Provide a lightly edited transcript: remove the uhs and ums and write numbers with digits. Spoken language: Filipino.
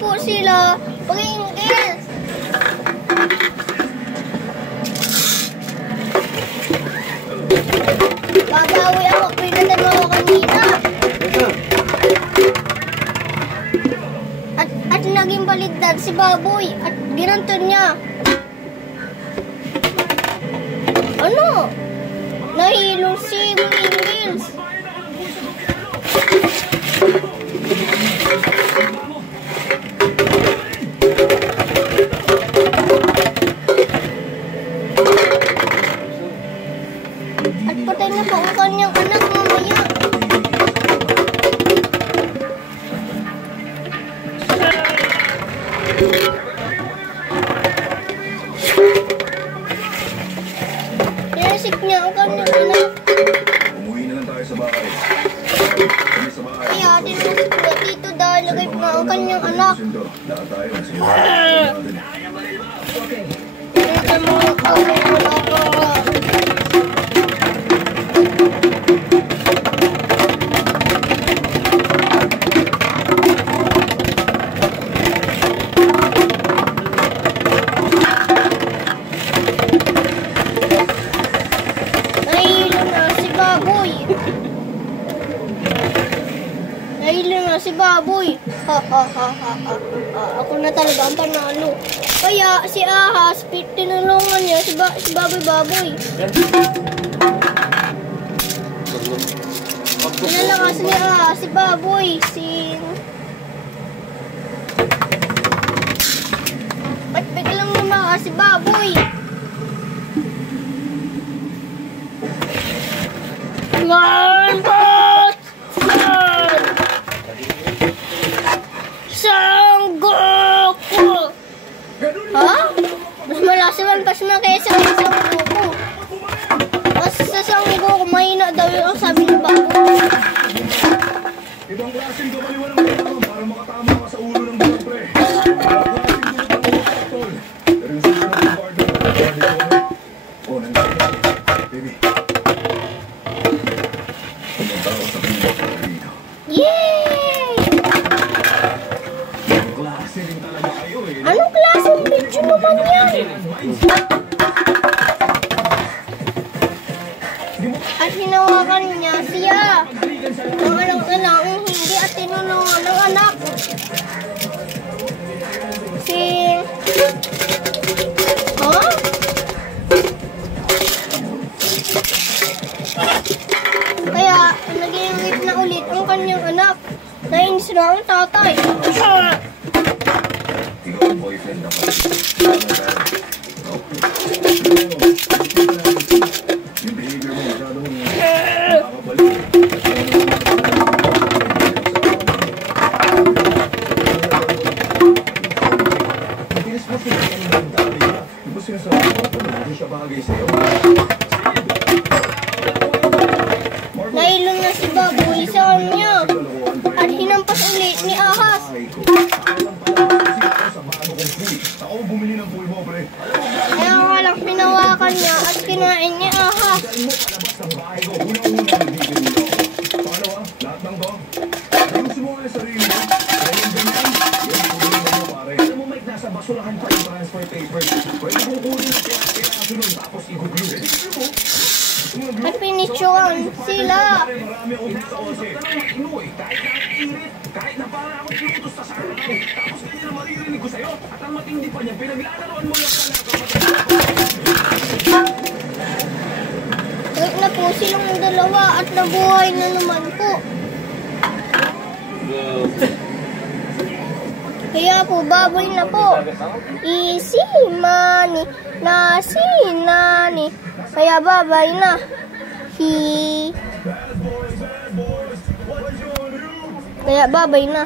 po sila. Pringles. Babawi ako. Pinatan mo ako kanina. At naging baligtad si Baboy. At ginanton niya. Ano? Nahilo si Pringles. At patay na po ang kanyang anak mamaya. Sinisik niya ang kanyang anak. Umuwi na lang tayo sa bahay. Kaya sinisik niya dito dahil lagay pa ang kanyang anak. Lahat tayo. Ito mo ang anak ko. Nahilo na si Baboy. Ha. Ako na talaga ang panalo. Kaya si Ahas, tinulungan niya si Baboy. Pinalakas niya si Baboy. Ba't biglang lumakas si Baboy? Sanggoku! Ha? Mas malakas naman kaysa Sanggoku. Mas sa Sanggoku, mahina daw yung sabi ni Baboy. Ibang klaseng gawaliwan ng mga para makatama ka sa ulo ng buwan, pre. Ibang klaseng gawaliwan ng tol. Pero yung susunod ng partner, oh, nandiyan ka. Baby. Pumunta ako sa pinag dito. Yay! Ibang klase rin talaga kayo eh. Anong klaseng video naman yan? At hinawakan niya siya. Ang anak hindi at tinulungan ng anak. Kaya nag-iingit na ulit ang kanyang anak. Nainis na ang tatay. Ikaw ang boyfriend ako. Yung behavior mo masyadong nakakabalik. Matinis mo sila yung nagdari na. Di ba sinasabi mo kung hindi siya bagay sa'yo? Nahilo na si Baboy sa kanya. At hinampas ulit ni Ahas. Ako bumili ng pool mo, pre. Kaya nga lang pinawakan niya at kinain niya Ahas. Palabas ng bahay ko. Unang-una nagbibigay nito. Pangalawa, lahat ng to. Ayusin mo yung sarili mo. Ayun ganyan. Yung kukunin mo, pare. Alam mo, Mike, nasa basurahan pa yung transfer paper. Pwede kukunin at kaya nun, tapos i-glue. Edit mo. At pinicturan sila. Marami akong gusto kasi. Kahit na parang ako pinutos sa sarili ko. Tapos ganyan na maririnig ko sa'yo. At ang matindi pa niya, pinaglalaroan mo lang Wait na po silang dalawa at nabuhay na naman po. Kaya po, Baboy na po. Easy money, nasi nani. Kaya babay na. Kaya babay na.